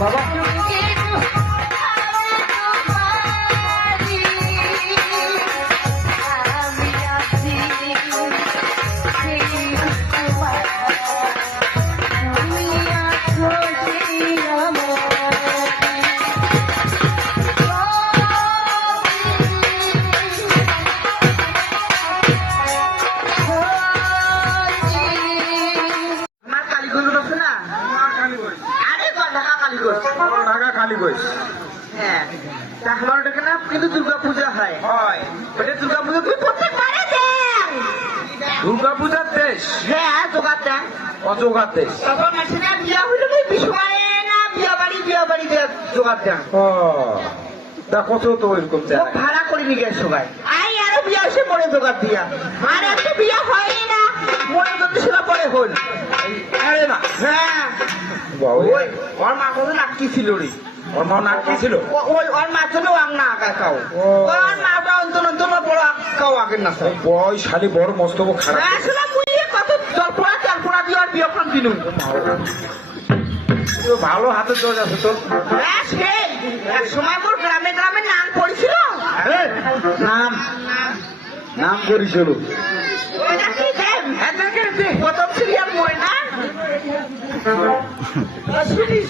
বাবা কিন্তু দুর্গা পূজা হয় দুর্গা পূজা তুই প্রত্যেকবারে দেন দুর্গা পূজার দেশ হ্যাঁ জোগাড় দেন অজোগাড় দেশ তখন মেশিনে বিয়া হইলে তুই বিশ্বয়ে না বিয়া বাড়ি জোগাড় দেন তা কত তো এরকম ভাড়া করে নিয়ে গেছে সবাই আই আরো বিয়া এসে পরে জোগাড় দিয়া আর এত বিয়া হয় না মনে করতে সেটা পরে হল আরে না হ্যাঁ ওই ওর মা কত নাকি ছিল রে ওর মা নাকি ছিল ওই ওর মার জন্য আং না আঁকা খাও ওর মা অন্তর বড় খাও আগের না বয় শালি বড় মস্তক খারাপ আসলে মুই কত জলপড়া দিয়ে আর বিয়খন দিলুম ভালো হাতের দোষ আছে তো এক সময় মোর গ্রামে নাম পড়েছিল নাম করেছিল প্রথম সিরিয়াল মই না শুনিস